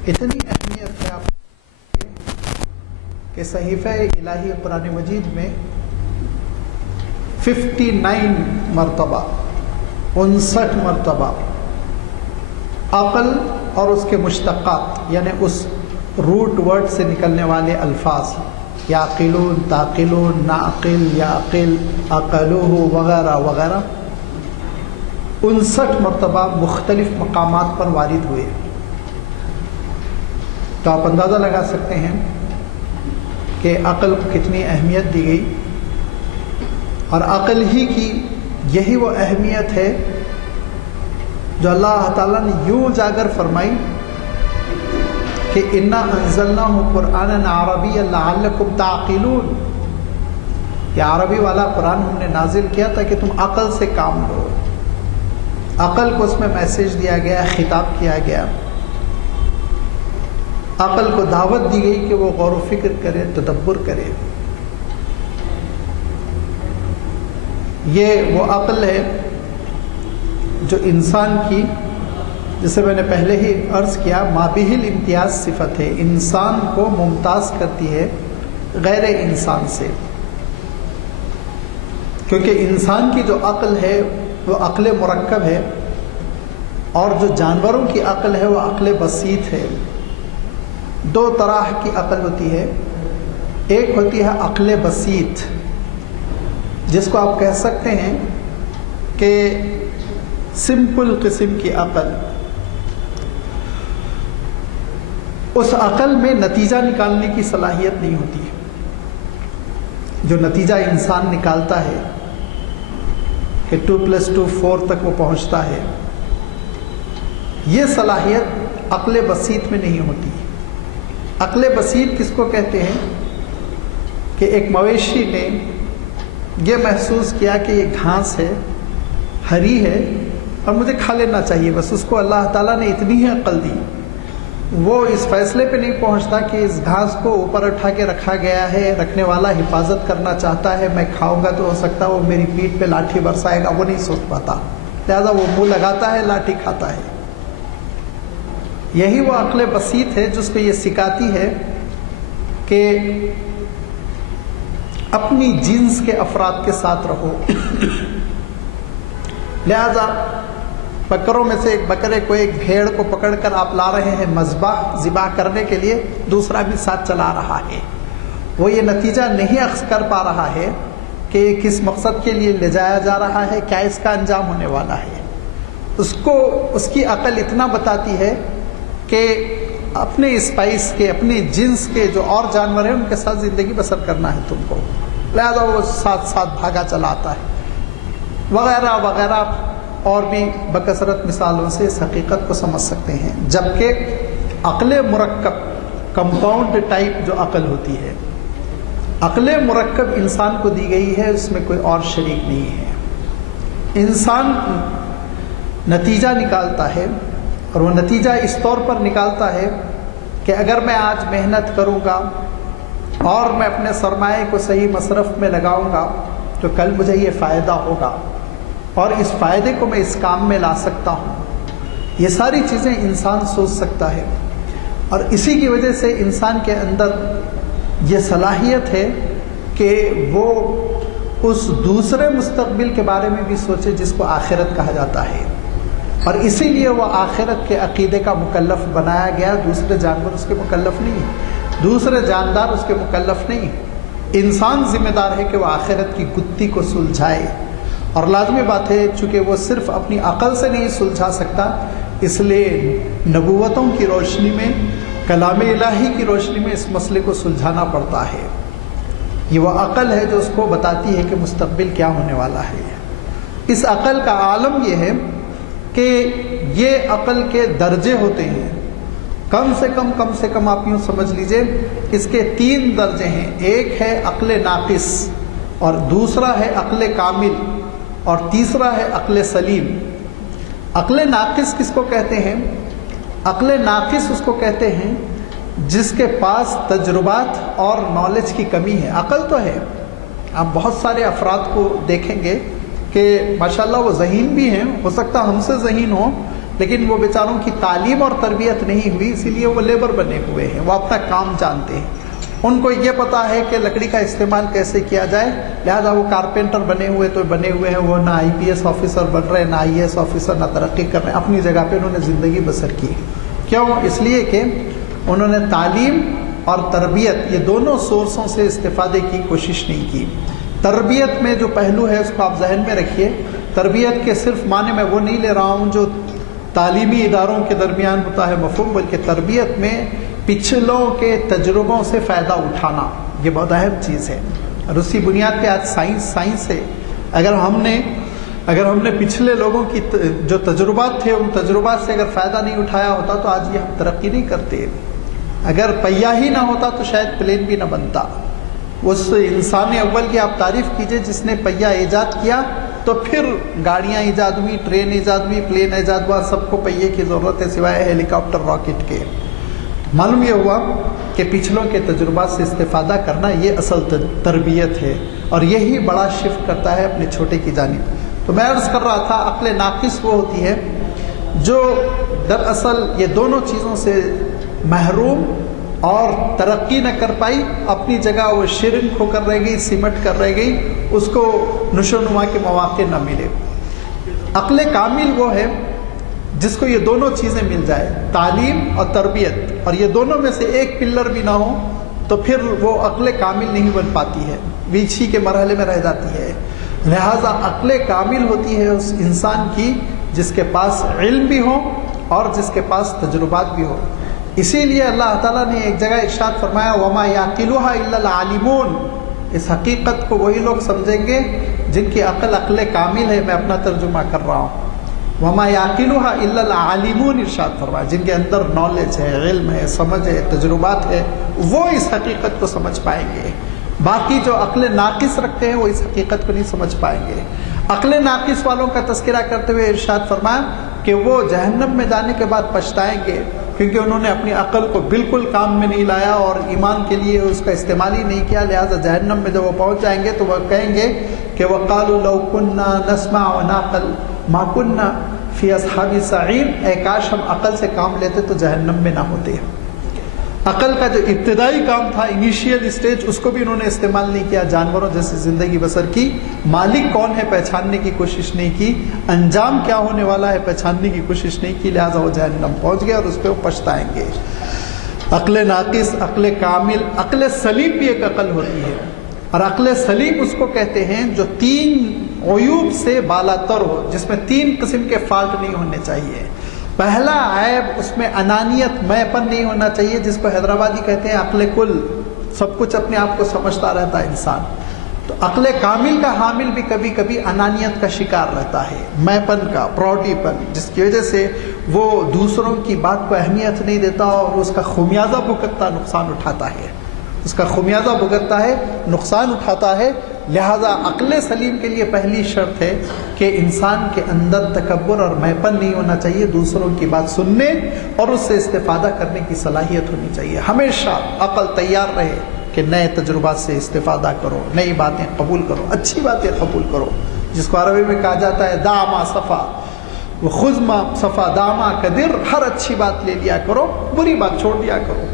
اتنی اہمیت ہے آپ کہ صحیفہ الہی قرآن مجید میں 59 مرتبہ 59 مرتبہ عقل اور اس کے مشتقات یعنی اس روٹ ورڈ سے نکلنے والے الفاظ یعقلون، تعقلون، نعقل، یعقل، عقلوہ وغیرہ وغیرہ 59 مرتبہ مختلف مقامات پر وارد ہوئے۔ تو آپ اندازہ لگا سکتے ہیں کہ عقل کو کتنی اہمیت دی گئی، اور عقل ہی کی یہی وہ اہمیت ہے جو اللہ تعالیٰ نے یوں اجاگر فرمائی کہ انا انزلناہ قرآنا عربیا لعلکم تعقلون، یہ عربی والا قرآن ہم نے نازل کیا تھا کہ تم عقل سے کام لو۔ عقل کو اس میں میسج دیا گیا، خطاب کیا گیا، عقل کو دعوت دی گئی کہ وہ غور و فکر کرے، تدبر کرے۔ یہ وہ عقل ہے جو انسان کی، جسے میں نے پہلے ہی عرض کیا، مابہل امتیاز صفت ہے، انسان کو ممتاز کرتی ہے غیر انسان سے، کیونکہ انسان کی جو عقل ہے وہ عقل مرکب ہے، اور جو جانوروں کی عقل ہے وہ عقل بسیط ہے۔ 2 طرح کی عقل ہوتی ہے، ایک ہوتی ہے عقل بسیط، جس کو آپ کہہ سکتے ہیں کہ سمپل قسم کی عقل۔ اس عقل میں نتیجہ نکالنے کی صلاحیت نہیں ہوتی ہے۔ جو نتیجہ انسان نکالتا ہے کہ 2+2 4 تک وہ پہنچتا ہے، یہ صلاحیت عقل بسیط میں نہیں ہوتی۔ عقل بسیط کس کو کہتے ہیں کہ ایک مویشی نے یہ محسوس کیا کہ یہ گھاس ہے، ہری ہے اور مجھے کھا لینا چاہیے، بس اس کو اللہ تعالیٰ نے اتنی ہی عقل دی، وہ اس فیصلے پہ نہیں پہنچتا کہ اس گھاس کو اوپر اٹھا کے رکھا گیا ہے، رکھنے والا حفاظت کرنا چاہتا ہے، میں کھاؤں گا تو ہو سکتا ہے وہ میری پیٹھ پہ لاٹھی برسائے گا، وہ نہیں سوچ پاتا، لہذا وہ منہ لگاتا ہے، لاٹھی کھاتا ہے۔ یہی وہ عقل بسیط ہے جس کو یہ سکھاتی ہے کہ اپنی جنس کے افراد کے ساتھ رہو۔ لہذا بکروں میں سے ایک بکرے کو، ایک بھیڑ کو پکڑ کر آپ لا رہے ہیں ذبح کرنے کے لیے، دوسرا بھی ساتھ چلا رہا ہے، وہ یہ نتیجہ نہیں اخذ کر پا رہا ہے کہ کس مقصد کے لیے لے جایا جا رہا ہے، کیا اس کا انجام ہونے والا ہے۔ اس کو اس کی عقل اتنا بتاتی ہے کہ اپنے اسپائس کے، اپنے جنس کے جو اور جانور ہیں ان کے ساتھ زندگی بسر کرنا ہے تم کو، لہذا وہ ساتھ ساتھ بھاگا چلا آتا ہے، وغیرہ وغیرہ، اور بھی بکثرت مثالوں سے اس حقیقت کو سمجھ سکتے ہیں۔ جبکہ عقل مرکب، کمپاؤنڈ ٹائپ جو عقل ہوتی ہے، عقل مرکب انسان کو دی گئی ہے، اس میں کوئی اور شریک نہیں ہے۔ انسان نتیجہ نکالتا ہے، اور وہ نتیجہ اس طور پر نکالتا ہے کہ اگر میں آج محنت کروں گا اور میں اپنے سرمایہ کو صحیح مصرف میں لگاؤں گا تو کل مجھے یہ فائدہ ہوگا اور اس فائدے کو میں اس کام میں لا سکتا ہوں. یہ ساری چیزیں انسان سوچ سکتا ہے، اور اسی کی وجہ سے انسان کے اندر یہ صلاحیت ہے کہ وہ اس دوسرے مستقبل کے بارے میں بھی سوچے جس کو آخرت کہا جاتا ہے، اور اسی لیے وہ آخرت کے عقیدے کا مکلف بنایا گیا. دوسرے جانور اس کے مکلف نہیں، دوسرے جاندار اس کے مکلف نہیں. انسان ذمہ دار ہے کہ وہ آخرت کی گتھی کو سلجھائے، اور لازمی بات ہے چونکہ وہ صرف اپنی عقل سے نہیں سلجھا سکتا، اس لیے نبوتوں کی روشنی میں، کلام الہی کی روشنی میں اس مسئلے کو سلجھانا پڑتا ہے. یہ وہ عقل ہے جو اس کو بتاتی ہے کہ مستقبل کیا ہونے والا ہے. اس عقل کا عالم یہ ہے کہ یہ عقل کے درجے ہوتے ہیں. کم سے کم آپ یوں سمجھ لیجئے اس کے 3 درجے ہیں. ایک ہے عقل ناقص، اور دوسرا ہے عقل کامل، اور تیسرا ہے عقل سلیم. عقل ناقص کس کو کہتے ہیں؟ عقل ناقص اس کو کہتے ہیں جس کے پاس تجربات اور نالج کی کمی ہے. عقل تو ہے، آپ بہت سارے افراد کو دیکھیں گے کہ ماشاءاللہ وہ ذہین بھی ہیں، ہو سکتا ہم سے ذہین ہوں، لیکن وہ بیچاروں کی تعلیم اور تربیت نہیں ہوئی، اسی لیے وہ لیبر بنے ہوئے ہیں. وہ اپنا کام جانتے ہیں، ان کو یہ پتا ہے کہ لکڑی کا استعمال کیسے کیا جائے، لہذا وہ کارپینٹر بنے ہوئے ہیں. وہ نہ IPS آفیسر بن رہے، نہ IAS آفیسر، نہ ترقی کر رہے ہیں. اپنی جگہ پہ انہوں نے زندگی بسر کی. کیوں؟ اس لیے کہ انہوں نے تعلیم اور تربیت یہ دونوں سورسوں سے استفادے کی کوشش نہیں کی. تربیت میں جو پہلو ہے اس کو آپ ذہن میں رکھیے. تربیت کے صرف معنی میں وہ نہیں لے رہا ہوں جو تعلیمی اداروں کے درمیان ہوتا ہے مفہوم، بلکہ تربیت میں پچھلوں کے تجربوں سے فائدہ اٹھانا یہ بہت اہم چیز ہے. اور اسی بنیاد پہ آج سائنس ہے. اگر ہم نے پچھلے لوگوں کی جو تجربات تھے ان تجربات سے اگر فائدہ نہیں اٹھایا ہوتا تو آج یہ ہم ترقی نہیں کرتے. اگر پہیہ ہی نہ ہوتا تو شاید پلین بھی نہ بنتا. اس انسان اول کی آپ تعریف کیجئے جس نے پہیہ ایجاد کیا، تو پھر گاڑیاں ایجاد ہوئی، ٹرین ایجاد ہوئی، پلین ایجاد ہوا. سب کو پہیے کی ضرورت ہے سوائے ہیلی کاپٹر راکٹ کے. معلوم یہ ہوا کہ پچھلوں کے تجربات سے استفادہ کرنا یہ اصل تربیت ہے، اور یہی بڑا شفٹ کرتا ہے اپنے چھوٹے کی جانب. تو میں عرض کر رہا تھا عقل ناقص وہ ہوتی ہے جو دراصل یہ دونوں چیزوں سے محروم اور ترقی نہ کر پائی، اپنی جگہ وہ شرنک ہو کر رہ گئی، سمٹ کر رہ گئی، اس کو نشو و نما کے مواقع نہ ملے. عقل کامل وہ ہے جس کو یہ دونوں چیزیں مل جائے، تعلیم اور تربیت، اور یہ دونوں میں سے ایک پلر بھی نہ ہو تو پھر وہ عقل کامل نہیں بن پاتی ہے، بیچ ہی کے مرحلے میں رہ جاتی ہے. لہذا عقل کامل ہوتی ہے اس انسان کی جس کے پاس علم بھی ہو اور جس کے پاس تجربات بھی ہو. اسی لیے اللہ تعالیٰ نے ایک جگہ ارشاد فرمایا وَمَا يَعْقِلُهَا إِلَّا الْعَالِمُونَ. اس حقیقت کو وہی لوگ سمجھیں گے جن کی عقل کامل ہے. میں اپنا ترجمہ کر رہا ہوں. وَمَا يَعْقِلُهَا إِلَّا الْعَالِمُونَ ارشاد فرمایا. جن کے اندر نالج ہے، علم ہے، سمجھ ہے، تجربات ہے، وہ اس حقیقت کو سمجھ پائیں گے. باقی جو عقل ناقص رکھتے ہیں وہ اس حقیقت کو نہیں سمجھ پائیں گے. عقل ناقص والوں کا تذکرہ کرتے ہوئے ارشاد فرمایا کہ وہ جہنم میں جانے کے بعد پچھتائیں گے کیونکہ انہوں نے اپنی عقل کو بالکل کام میں نہیں لایا اور ایمان کے لیے اس کا استعمال ہی نہیں کیا. لہٰذا جہنم میں جب وہ پہنچ جائیں گے تو وہ کہیں گے کہ وَقَالُوا لَوْ كُنَّا نَسْمَعُ وَنَعْقِلُ مَا كُنَّا فِي أَصْحَابِ السَّعِيرِ. اے کاش ہم عقل سے کام لیتے تو جہنم میں نہ ہوتے. عقل کا جو ابتدائی کام تھا، انیشیل اسٹیج، اس کو بھی انہوں نے استعمال نہیں کیا. جانوروں جیسی زندگی بسر کی. مالک کون ہے پہچاننے کی کوشش نہیں کی. انجام کیا ہونے والا ہے پہچاننے کی کوشش نہیں کی. لہٰذا وہ جہنم پہنچ گئے اور اس پہ وہ پچھتائیں گے. عقل ناقص، عقل کامل، عقل سلیم بھی ایک عقل ہوتی ہے. اور عقل سلیم اس کو کہتے ہیں جو 3 عیوب سے بالاتر ہو، جس میں 3 قسم کے فالٹ نہیں ہونے چاہیے. پہلا عیب اس میں انانیت، میں پن نہیں ہونا چاہیے، جس کو حیدرآبادی کہتے ہیں عقل کل. سب کچھ اپنے آپ کو سمجھتا رہتا ہے انسان. تو عقل کامل کا حامل بھی کبھی کبھی انانیت کا شکار رہتا ہے، میں پن کا، پراؤڈی پن، جس کی وجہ سے وہ دوسروں کی بات کو اہمیت نہیں دیتا اور اس کا خمیازہ بھگتتا، نقصان اٹھاتا ہے. اس کا خمیازہ بھگتتا ہے، نقصان اٹھاتا ہے. لہذا عقل سلیم کے لیے پہلی شرط ہے کہ انسان کے اندر تکبر اور میپن نہیں ہونا چاہیے. دوسروں کی بات سننے اور اس سے استفادہ کرنے کی صلاحیت ہونی چاہیے. ہمیشہ عقل تیار رہے کہ نئے تجربات سے استفادہ کرو، نئی باتیں قبول کرو، اچھی باتیں قبول کرو، جس کو عربی میں کہا جاتا ہے دا ما صفا وہ خذ ما صفا داما قدر، ہر اچھی بات لے لیا کرو، بری بات چھوڑ دیا کرو۔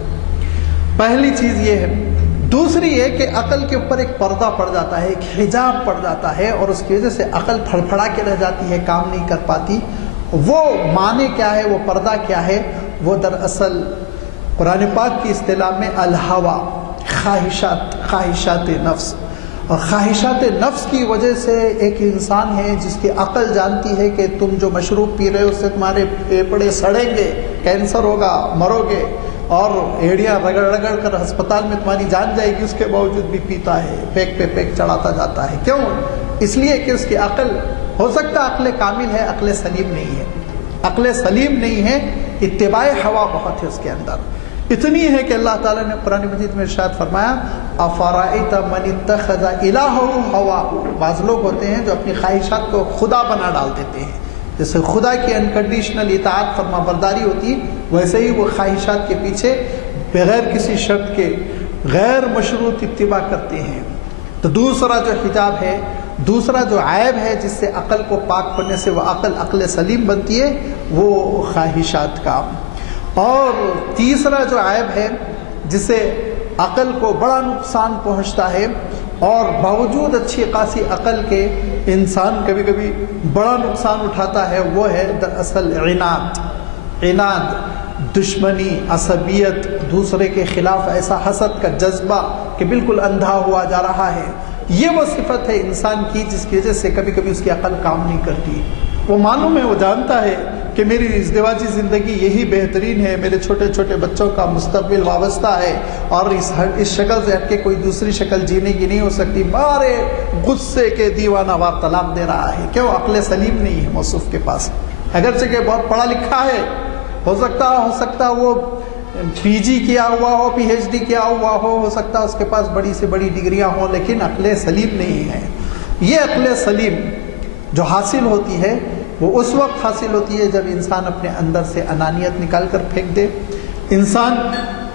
پہلی چیز یہ ہے۔ دوسری یہ کہ عقل کے اوپر ایک پردہ پڑ جاتا ہے، ایک حجاب پڑ جاتا ہے، اور اس کی وجہ سے عقل پھڑپھڑا کے رہ جاتی ہے، کام نہیں کر پاتی۔ وہ معنی کیا ہے، وہ پردہ کیا ہے؟ وہ دراصل قرآن پاک کی اصطلاح میں الہوا، خواہشات نفس، اور خواہشات نفس کی وجہ سے ایک انسان ہے جس کی عقل جانتی ہے کہ تم جو مشروب پی رہے ہو اس سے تمہارے پھیپھڑے سڑیں گے، کینسر ہوگا، مرو گے، اور ایڑیاں رگڑ رگڑ کر ہسپتال میں تمہاری جان جائے گی، اس کے باوجود بھی پیتا ہے، پیک پہ پیک چڑھاتا جاتا ہے۔ کیوں؟ اس لیے کہ اس کی عقل، ہو سکتا ہے عقل کامل ہے، عقل سلیم نہیں ہے، عقل سلیم نہیں ہے، اتباع ہوا بہت ہے اس کے اندر، اتنی ہے کہ اللہ تعالیٰ نے قرآن مجید میں ارشاد فرمایا افرأیت من اتخذ الہہ ہواہ۔ بعض لوگ ہوتے ہیں جو اپنی خواہشات کو خدا بنا ڈال دیتے ہیں، جیسے خدا کی انکنڈیشنل اطاعت فرما برداری ہوتی، ویسے ہی وہ خواہشات کے پیچھے بغیر کسی شرط کے غیر مشروط اتباع کرتے ہیں۔ تو دوسرا جو حجاب ہے، دوسرا جو عیب ہے جس سے عقل کو پاک کرنے سے وہ عقل سلیم بنتی ہے، وہ خواہشات کا۔ اور تیسرا جو عیب ہے جس سے عقل کو بڑا نقصان پہنچتا ہے، اور باوجود اچھی خاصی عقل کے انسان کبھی کبھی بڑا نقصان اٹھاتا ہے، وہ ہے دراصل عناد، دشمنی، عصبیت، دوسرے کے خلاف ایسا حسد کا جذبہ کہ بالکل اندھا ہوا جا رہا ہے۔ یہ وہ صفت ہے انسان کی جس کی وجہ سے کبھی کبھی اس کی عقل کام نہیں کرتی۔ وہ معلوم ہے، وہ جانتا ہے کہ میری ازدواجی زندگی یہی بہترین ہے، میرے چھوٹے چھوٹے بچوں کا مستقبل وابستہ ہے، اور اس شکل سے ہٹ کے کوئی دوسری شکل جینے کی نہیں ہو سکتی، بارے غصے کے دیوانہ وار طلاق دے رہا ہے۔ کیوں؟ عقل سلیم نہیں ہے موصوف کے پاس، اگرچہ کہ بہت پڑھا لکھا ہے، ہو سکتا وہ پی جی کیا ہوا ہو، پی ایچ ڈی کیا ہوا ہو سکتا اس کے پاس بڑی سے بڑی ڈگریاں ہوں، لیکن عقل سلیم نہیں ہے۔ یہ عقل سلیم جو حاصل ہوتی ہے وہ اس وقت حاصل ہوتی ہے جب انسان اپنے اندر سے انانیت نکال کر پھینک دے، انسان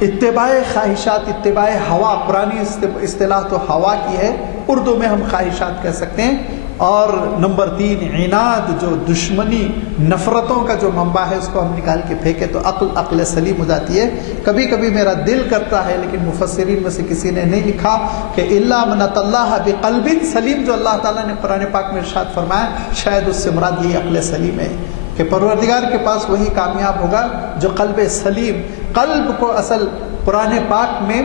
اتباع خواہشات، اتباع ہوا، پرانی اصطلاح تو ہوا کی ہے، اردو میں ہم خواہشات کہہ سکتے ہیں۔ اور نمبر 3 عناد، جو دشمنی، نفرتوں کا جو منبع ہے، اس کو ہم نکال کے پھینکے تو عقل سلیم ہو جاتی ہے۔ کبھی کبھی میرا دل کرتا ہے، لیکن مفسرین میں سے کسی نے نہیں لکھا کہ الا من اتى اللہ بقلب سلیم، جو اللہ تعالیٰ نے قرآن پاک میں ارشاد فرمایا، شاید اس سے مراد یہی عقل سلیم ہے کہ پروردگار کے پاس وہی کامیاب ہوگا جو قلب سلیم۔ قلب کو اصل قرآن پاک میں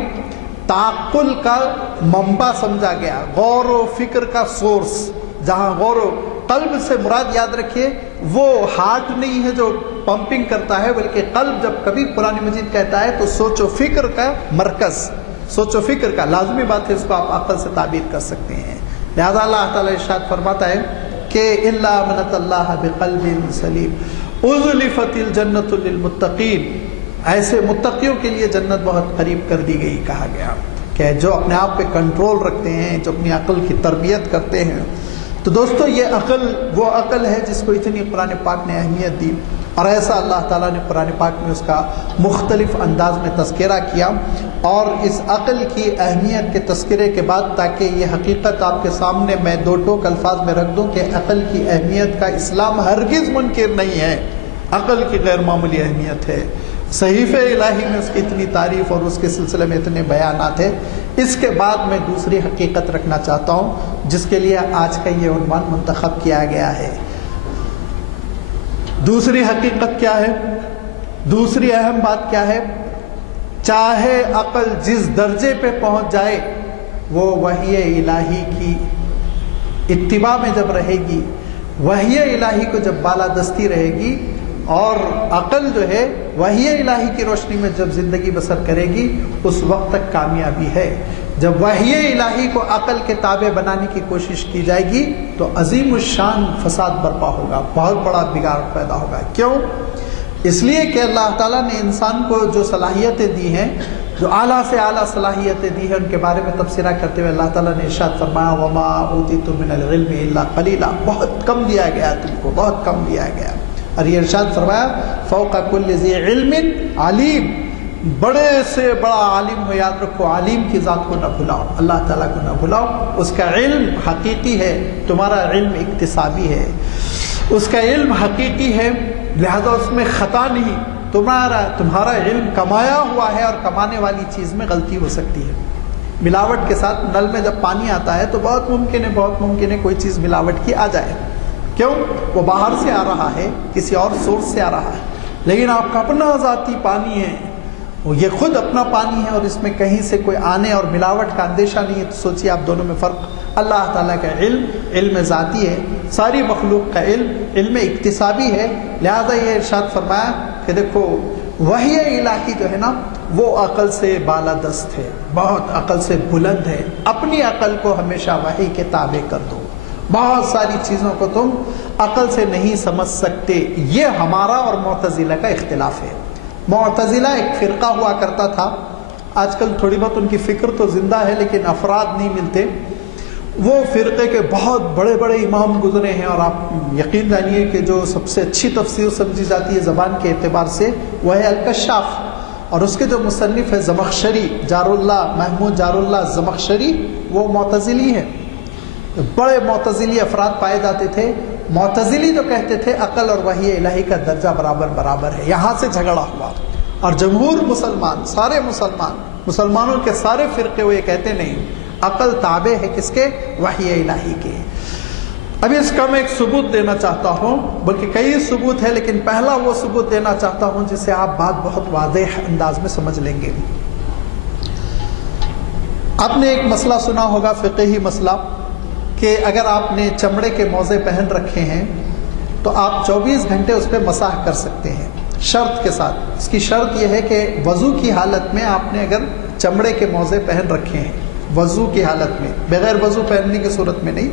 تعقل کا منبع سمجھا گیا، غور و فکر کا سورس، جہاں غور و قلب سے مراد یاد رکھیے وہ ہارٹ نہیں ہے جو پمپنگ کرتا ہے، بلکہ قلب جب کبھی قرآن مجید کہتا ہے تو سوچ و فکر کا مرکز، سوچ و فکر کا، لازمی بات ہے، اس کو آپ عقل سے تعبیر کر سکتے ہیں۔ لہذا اللہ تعالیٰ ارشاد فرماتا ہے کہ الا من اتى اللہ بقلب سلیم ازلفت الجنۃ للمتقین، ایسے متقیوں کے لیے جنت بہت قریب کر دی گئی، کہا گیا کہ جو اپنے آپ پہ کنٹرول رکھتے ہیں، جو اپنی عقل کی تربیت کرتے ہیں۔ تو دوستو یہ عقل وہ عقل ہے جس کو اتنی قرآن پاک نے اہمیت دی، اور ایسا اللہ تعالیٰ نے قرآن پاک میں اس کا مختلف انداز میں تذکرہ کیا۔ اور اس عقل کی اہمیت کے تذکرے کے بعد تاکہ یہ حقیقت آپ کے سامنے میں دو ٹوک الفاظ میں رکھ دوں کہ عقل کی اہمیت کا اسلام ہرگز منکر نہیں ہے، عقل کی غیر معمولی اہمیت ہے۔ صحیفہ الہی میں اس کی اتنی تعریف اور اس کے سلسلے میں اتنے بیانات ہیں۔ اس کے بعد میں دوسری حقیقت رکھنا چاہتا ہوں جس کے لیے آج کا یہ عنوان منتخب کیا گیا ہے۔ دوسری حقیقت کیا ہے؟ دوسری اہم بات کیا ہے؟ چاہے عقل جس درجے پہ پہنچ جائے، وہ وحی الہی کی اتباع میں جب رہے گی، وحی الہی کو جب بالادستی رہے گی، اور عقل جو ہے وحی الہی کی روشنی میں جب زندگی بسر کرے گی، اس وقت تک کامیابی ہے۔ جب وحی الہی کو عقل کے تابع بنانے کی کوشش کی جائے گی تو عظیم الشان فساد برپا ہوگا، بہت بڑا بگاڑ پیدا ہوگا۔ کیوں؟ اس لیے کہ اللہ تعالیٰ نے انسان کو جو صلاحیتیں دی ہیں، جو اعلیٰ سے اعلیٰ صلاحیتیں دی ہیں، ان کے بارے میں تبصرہ کرتے ہوئے اللہ تعالیٰ نے ارشاد فرمایا وما اوتیتم من العلم الا قلیلا، بہت کم دیا گیا تم کو، بہت کم دیا گیا۔ اور یہ ارشاد فرمایا فوق کل ذی علم علیم، بڑے سے بڑا عالم ہو، یاد رکھو عالم کی ذات کو نہ بھلاؤ، اللہ تعالیٰ کو نہ بھلاؤ. اس کا علم حقیقی ہے، تمہارا علم اکتسابی ہے. اس کا علم حقیقی ہے، لہذا اس میں خطا نہیں. تمہارا علم کمایا ہوا ہے اور کمانے والی چیز میں غلطی ہو سکتی ہے. ملاوٹ کے ساتھ نل میں جب پانی آتا ہے تو بہت ممکن ہے کوئی چیز ملاوٹ کی آ جائے. کیوں؟ وہ باہر سے آ رہا ہے، کسی اور سورس سے آ رہا ہے. لیکن آپ کا اپنا ذاتی پانی ہے، وہ یہ خود اپنا پانی ہے اور اس میں کہیں سے کوئی آنے اور ملاوٹ کا اندیشہ نہیں ہے. تو سوچیے آپ دونوں میں فرق. اللہ تعالیٰ کا علم ذاتی ہے، ساری مخلوق کا علم اکتسابی ہے. لہذا یہ ارشاد فرمایا کہ دیکھو وحی الہی جو ہے نا وہ عقل سے بالادست ہے، بہت عقل سے بلند ہے. اپنی عقل کو ہمیشہ وحی کے تابع کر دو. بہت ساری چیزوں کو تم عقل سے نہیں سمجھ سکتے. یہ ہمارا اور معتزلہ کا اختلاف ہے. معتزلہ ایک فرقہ ہوا کرتا تھا، آج کل تھوڑی بہت ان کی فکر تو زندہ ہے لیکن افراد نہیں ملتے. وہ فرقے کے بہت بڑے بڑے امام گزرے ہیں، اور آپ یقین جانیے کہ جو سب سے اچھی تفسیر سمجھی جاتی ہے زبان کے اعتبار سے وہ ہے الکشاف. اور اس کے جو مصنف ہے زمخشری، محمود جار اللہ زمخشری، وہ معتزلی ہیں. بڑے معتزلی افراد پائے جاتے تھے. معتزلی جو کہتے تھے عقل اور وحی الہی کا درجہ برابر ہے. یہاں سے جھگڑا ہوا، اور جمہور سارے مسلمانوں کے سارے فرقے وہ یہ کہتے نہیں، عقل تابع ہے کس کے؟ وحی الہی کے. ابھی اس کا میں ایک ثبوت دینا چاہتا ہوں، بلکہ کئی ثبوت ہے، لیکن پہلا وہ ثبوت دینا چاہتا ہوں جس سے آپ بات بہت واضح انداز میں سمجھ لیں گے. آپ نے ایک مسئلہ سنا ہوگا، فقہی مسئلہ، کہ اگر آپ نے چمڑے کے موزے پہن رکھے ہیں تو آپ 24 گھنٹے اس پہ مساح کر سکتے ہیں، شرط کے ساتھ. اس کی شرط یہ ہے کہ وضو کی حالت میں آپ نے اگر چمڑے کے موزے پہن رکھے ہیں، وضو کی حالت میں، بغیر وضو پہننے کی صورت میں نہیں،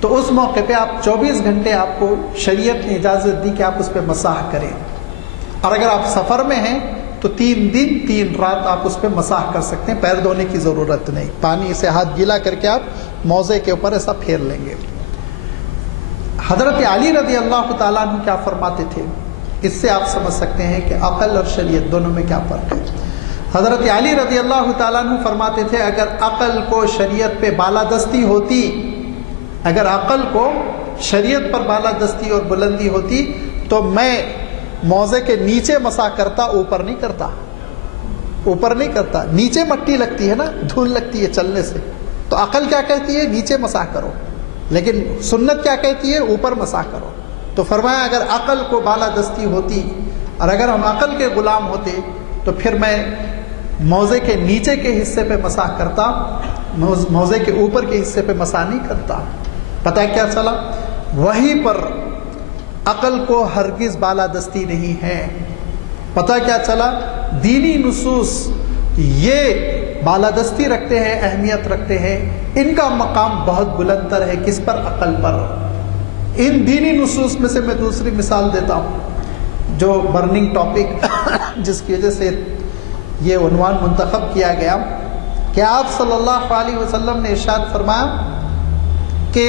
تو اس موقع پہ آپ 24 گھنٹے آپ کو شریعت نے اجازت دی کہ آپ اس پہ مساح کریں. اور اگر آپ سفر میں ہیں تو 3 دن 3 رات آپ اس پہ مساح کر سکتے ہیں، پیر دھونے کی ضرورت نہیں. پانی سے ہاتھ گیلا کر کے آپ موزے کے اوپر ایسا پھیر لیں گے. حضرت علی رضی اللہ تعالیٰ عنہ کیا فرماتے تھے، اس سے آپ سمجھ سکتے ہیں کہ عقل اور شریعت دونوں میں کیا فرق ہے. حضرت علی رضی اللہ تعالیٰ عنہ فرماتے تھے اگر عقل کو شریعت پہ بالادستی ہوتی، اگر عقل کو شریعت پر بالادستی اور بلندی ہوتی تو میں موزے کے نیچے مساح کرتا، اوپر نہیں کرتا. نیچے مٹی لگتی ہے نا، دھول لگتی ہے چلنے سے. تو عقل کیا کہتی ہے؟ نیچے مساح کرو. لیکن سنت کیا کہتی ہے؟ اوپر مساح کرو. تو فرمایا اگر عقل کو بالادستی ہوتی اور اگر ہم عقل کے غلام ہوتے تو پھر میں موزے کے نیچے کے حصے پہ مساح کرتا، موزے کے اوپر کے حصے پہ مساح نہیں کرتا. پتہ کیا چلا؟ وہی پر عقل کو ہرگز بالادستی نہیں ہے. پتہ کیا چلا؟ دینی نصوص یہ بالادستی رکھتے ہیں، اہمیت رکھتے ہیں، ان کا مقام بہت بلند تر ہے. کس پر؟ عقل پر. ان دینی نصوص میں سے میں دوسری مثال دیتا ہوں، جو برننگ ٹاپک جس کی وجہ سے یہ عنوان منتخب کیا گیا، کہ آپ صلی اللہ علیہ وسلم نے ارشاد فرمایا کہ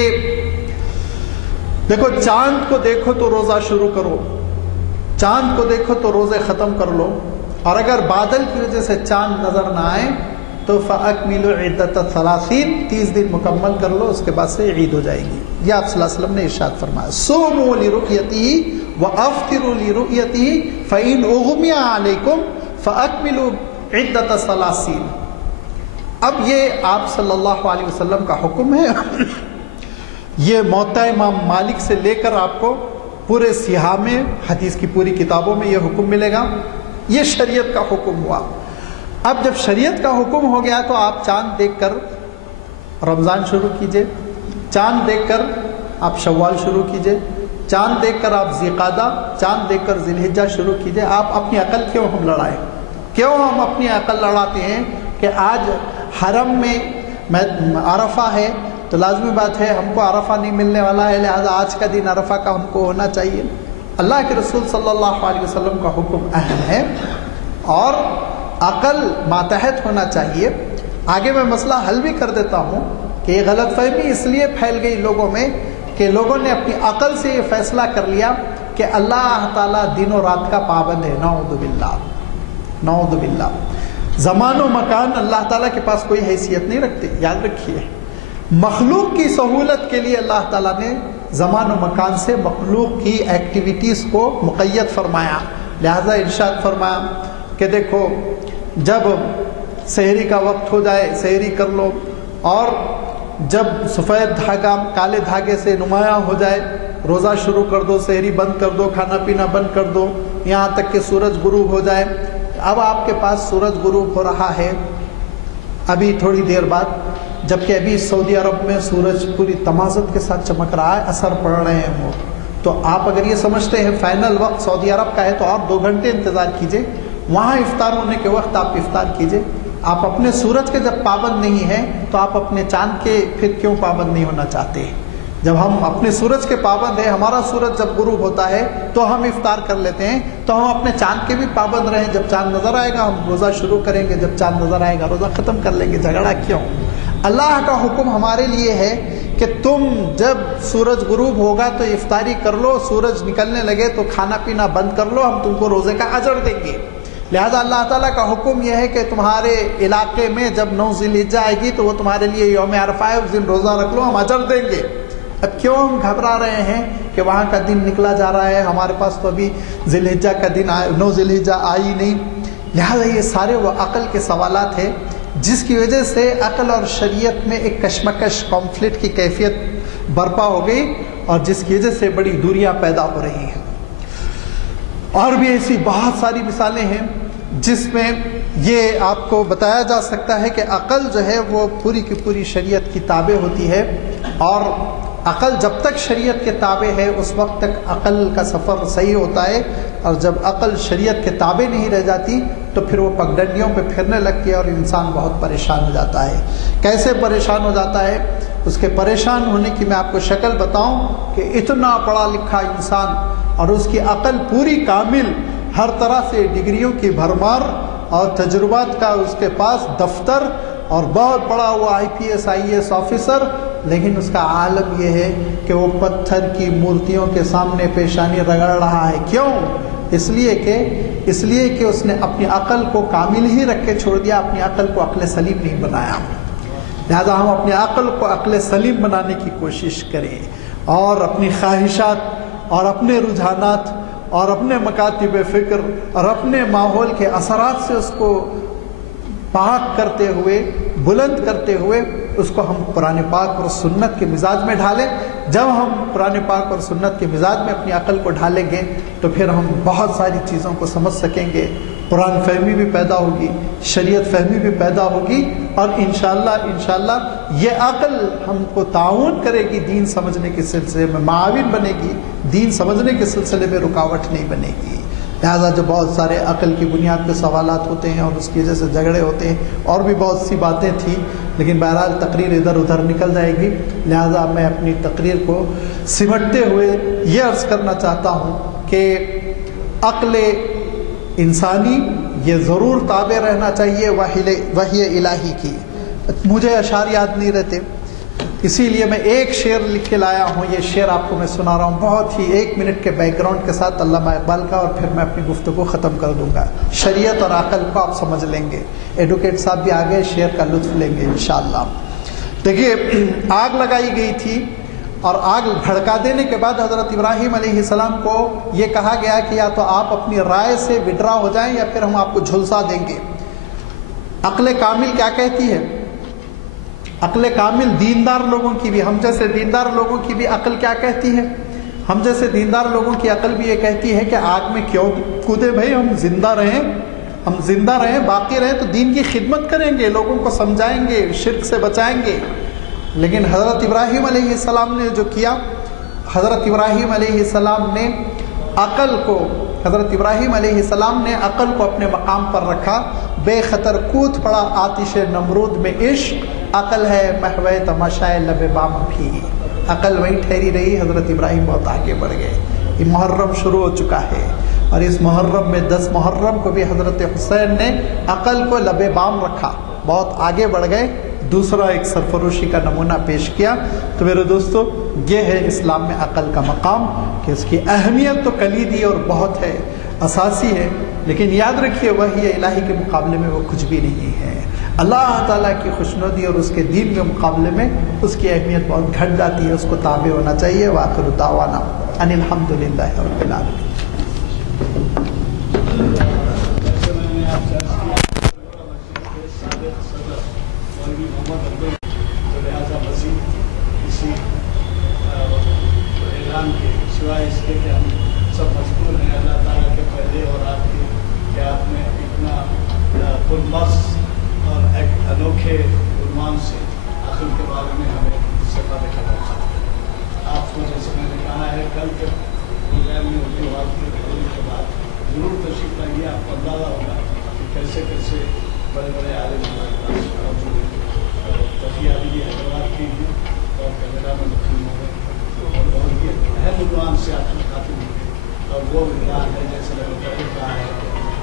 دیکھو چاند کو دیکھو تو روزہ شروع کرو، چاند کو دیکھو تو روزے ختم کر لو، اور اگر بادل کی وجہ سے چاند نظر نہ آئے تو فَأَكْمِلُوا عِدَّةَ 30 دن مکمل کر لو، اس کے بعد سے عید ہو جائے گی. یہ آپ صلی اللہ علیہ وسلم نے ارشاد فرمایا. صُومُوا لِرُؤْيَتِهِ وَأَفْطِرُوا لِرُؤْيَتِهِ فَإِنْ أُغْمِيَ عَلَيْكُمْ فَأَكْمِلُوا عِدَّةَ 30. اب یہ آپ صلی اللہ علیہ وسلم کا حکم ہے. یہ موطا امام مالک سے لے کر آپ کو پورے سیاہ میں، حدیث کی پوری کتابوں میں یہ حکم ملے گا. یہ شریعت کا حکم ہوا. اب جب شریعت کا حکم ہو گیا تو آپ چاند دیکھ کر رمضان شروع کیجئے، چاند دیکھ کر آپ شوال شروع کیجئے، چاند دیکھ کر آپ ذیقعدہ، چاند دیکھ کر ذی الحجہ شروع کیجئے. آپ اپنی عقل کیوں ہم لڑائیں؟ کیوں ہم اپنی عقل لڑاتے ہیں کہ آج حرم میں عرفہ ہے تو لازمی بات ہے ہم کو عرفہ نہیں ملنے والا ہے، لہذا آج کا دن عرفہ کا ہم کو ہونا چاہیے. اللہ کے رسول صلی اللہ علیہ وسلم کا حکم اہم ہے اور عقل ماتحت ہونا چاہیے. آگے میں مسئلہ حل بھی کر دیتا ہوں کہ یہ غلط فہمی اس لیے پھیل گئی لوگوں میں کہ لوگوں نے اپنی عقل سے یہ فیصلہ کر لیا کہ اللہ تعالیٰ دن و رات کا پابند ہے. نعوذ باللہ. نعوذ باللہ. زمان و مکان اللہ تعالیٰ کے پاس کوئی حیثیت نہیں رکھتے. یاد رکھیے مخلوق کی سہولت کے لیے اللہ تعالیٰ نے زمان و مکان سے مخلوق کی ایکٹیویٹیز کو مقید فرمایا. لہذا ارشاد فرمایا کہ دیکھو جب سحری کا وقت ہو جائے سحری کر لو، اور جب سفید دھاگا کالے دھاگے سے نمایاں ہو جائے روزہ شروع کر دو، سحری بند کر دو، کھانا پینا بند کر دو، یہاں تک کہ سورج غروب ہو جائے. اب آپ کے پاس سورج غروب ہو رہا ہے ابھی تھوڑی دیر بعد، جبکہ ابھی سعودی عرب میں سورج پوری تمازت کے ساتھ چمک رہا ہے، اثر پڑ رہے ہیں وہ. تو آپ اگر یہ سمجھتے ہیں فائنل وقت سعودی عرب کا ہے تو اور 2 گھنٹے انتظار کیجئے، وہاں افطار ہونے کے وقت آپ افطار کیجئے. آپ اپنے سورج کے جب پابند نہیں ہیں تو آپ اپنے چاند کے پھر کیوں پابند نہیں ہونا چاہتے؟ جب ہم اپنے سورج کے پابند ہیں، ہمارا سورج جب غروب ہوتا ہے تو ہم افطار کر لیتے ہیں، تو ہم اپنے چاند کے بھی پابند رہیں. جب چاند نظر آئے گا ہم روزہ شروع کریں گے، جب چاند نظر آئے گا روزہ ختم کر لیں گے. جھگڑا کیوں؟ اللہ کا حکم ہمارے لیے ہے کہ تم جب سورج غروب ہوگا تو افطاری کر لو، سورج نکلنے لگے تو کھانا پینا بند کر لو، ہم تم کو روزے کا اجر دیں گے. لہذا اللہ تعالیٰ کا حکم یہ ہے کہ تمہارے علاقے میں جب 9 ذی الحجہ آئے گی تو وہ تمہارے لیے یوم عرفہ ہے، اس دن روزہ رکھ لو، ہم اجر دیں گے. اب کیوں ہم گھبرا رہے ہیں کہ وہاں کا دن نکلا جا رہا ہے، ہمارے پاس تو ابھی ذی الحجہ کا دن 9 ذی الحجہ آئی نہیں. لہذا یہ سارے وہ عقل کے سوالات ہیں جس کی وجہ سے عقل اور شریعت میں ایک کشمکش کانفلکٹ کی کیفیت برپا ہو گئی، اور جس کی وجہ سے بڑی دوریاں پیدا ہو رہی ہیں. اور بھی ایسی بہت ساری مثالیں ہیں جس میں یہ آپ کو بتایا جا سکتا ہے کہ عقل جو ہے وہ پوری کی پوری شریعت کی تابع ہوتی ہے، اور عقل جب تک شریعت کے تابع ہے اس وقت تک عقل کا سفر صحیح ہوتا ہے، اور جب عقل شریعت کے تابع نہیں رہ جاتی تو پھر وہ پگڈنڈیوں پہ پھرنے لگتی ہے اور انسان بہت پریشان ہو جاتا ہے. کیسے پریشان ہو جاتا ہے؟ اس کے پریشان ہونے کی میں آپ کو شکل بتاؤں کہ اتنا پڑھا لکھا انسان اور اس کی عقل پوری کامل، ہر طرح سے ڈگریوں کی بھرمار اور تجربات کا اس کے پاس دفتر، اور بہت پڑھا ہوا IPS IAS آفیسر، لیکن اس کا عالم یہ ہے کہ وہ پتھر کی مورتیوں کے سامنے پیشانی رگڑ رہا ہے. کیوں؟ اس لیے کہ اس نے اپنی عقل کو کامل ہی رکھ کے چھوڑ دیا، اپنی عقل کو عقل سلیم نہیں بنایا. لہذا ہم اپنی عقل کو عقل سلیم بنانے کی کوشش کریں، اور اپنی خواہشات اور اپنے رجحانات اور اپنے مکاتب فکر اور اپنے ماحول کے اثرات سے اس کو پاک کرتے ہوئے، بلند کرتے ہوئے اس کو ہم قرآن پاک اور سنت کے مزاج میں ڈھالیں. جب ہم قرآن پاک اور سنت کے مزاج میں اپنی عقل کو ڈھالیں گے تو پھر ہم بہت ساری چیزوں کو سمجھ سکیں گے. قرآن فہمی بھی پیدا ہوگی، شریعت فہمی بھی پیدا ہوگی، اور انشاءاللہ یہ عقل ہم کو تعاون کرے گی، دین سمجھنے کے سلسلے میں معاون بنے گی، دین سمجھنے کے سلسلے میں رکاوٹ نہیں بنے گی. لہٰذا جو بہت سارے عقل کی بنیاد پہ سوالات ہوتے ہیں اور اس کی وجہ سے جھگڑے ہوتے ہیں، اور بھی بہت سی باتیں تھیں، لیکن بہرحال تقریر ادھر ادھر نکل جائے گی. لہٰذا میں اپنی تقریر کو سمٹتے ہوئے یہ عرض کرنا چاہتا ہوں کہ عقل انسانی یہ ضرور تابع رہنا چاہیے وحی الہی کی. مجھے اشعار یاد نہیں رہتے، اسی لیے میں ایک شعر لکھ کے لایا ہوں. یہ شعر آپ کو میں سنا رہا ہوں بہت ہی 1 منٹ کے بیک گراؤنڈ کے ساتھ علامہ اقبال کا، اور پھر میں اپنی گفتگو ختم کر دوں گا. شریعت اور عقل کو آپ سمجھ لیں گے. ایڈوکیٹ صاحب بھی آگے شعر کا لطف لیں گے انشاءاللہ. دیکھیے، آگ لگائی گئی تھی، اور آگ بھڑکا دینے کے بعد حضرت ابراہیم علیہ السلام کو یہ کہا گیا کہ یا تو آپ اپنی رائے سے وڈرا ہو جائیں یا پھر ہم آپ کو جھلسا دیں گے. عقل کامل کیا کہتی ہے؟ عقل کامل دیندار لوگوں کی بھی، ہم جیسے دیندار لوگوں کی بھی عقل کیا کہتی ہے؟ ہم جیسے دیندار لوگوں کی عقل بھی یہ کہتی ہے کہ آگ میں کیوں کودے بھائی، ہم زندہ رہیں، باقی رہیں تو دین کی خدمت کریں گے، لوگوں کو سمجھائیں گے، شرک سے بچائیں گے. لیکن حضرت ابراہیم علیہ السلام نے جو کیا، حضرت ابراہیم علیہ السلام نے عقل کو اپنے مقام پر رکھا. بے خطر کود پڑا آتش نمرود میں عشق، عقل ہے محو تماشائے لب بام بھی. عقل وہیں ٹھہری رہی، حضرت ابراہیم بہت آگے بڑھ گئے. یہ محرم شروع ہو چکا ہے، اور اس محرم میں 10 محرم کو بھی حضرت حسین نے عقل کو لب بام رکھا، بہت آگے بڑھ گئے، دوسرا ایک سرفروشی کا نمونہ پیش کیا. تو میرے دوستو، یہ ہے اسلام میں عقل کا مقام، کہ اس کی اہمیت تو کلیدی اور بہت ہے، اساسی ہے. لیکن یاد رکھیے وحی الہی کے مقابلے میں وہ کچھ بھی نہیں ہے. اللہ تعالیٰ کی خوشنودی اور اس کے دین کے مقابلے میں اس کی اہمیت بہت گھٹ جاتی ہے. اس کو تابع ہونا چاہیے. وآخر دعوانا ان الحمد للہ رب العالمین. سوائے اس کے کہ ہم سب مشغول ہیں اللہ تعالیٰ کے پہلے اور آپ کے کہ آپ نے اتنا پرمس اور ایک انوکھے عنوان سے آخر کے بارے میں ہمیں سفر دکھا. آپ کو جیسے میں نے کہا ہے کل کے پروگرام میں اردو بات ہونے کے بعد ضرور تشریف لائیے. آپ کو اندازہ ہوگا کہ کیسے کیسے بڑے بڑے عالم ہمارے پاس موجود ہیں. تفریح بھی حیدرآباد کی ہیں اور کینیڈا میں مقیم ہو گئے اور یہ اہم عنوان سے آپ کو خاطر ہوئے. اور وہ عنوان ہے جیسے میں نے کہا ہے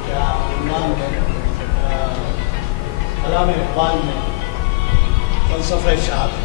کیا عنوان ہے علامہ اقبال میں فلسفہ شہادت.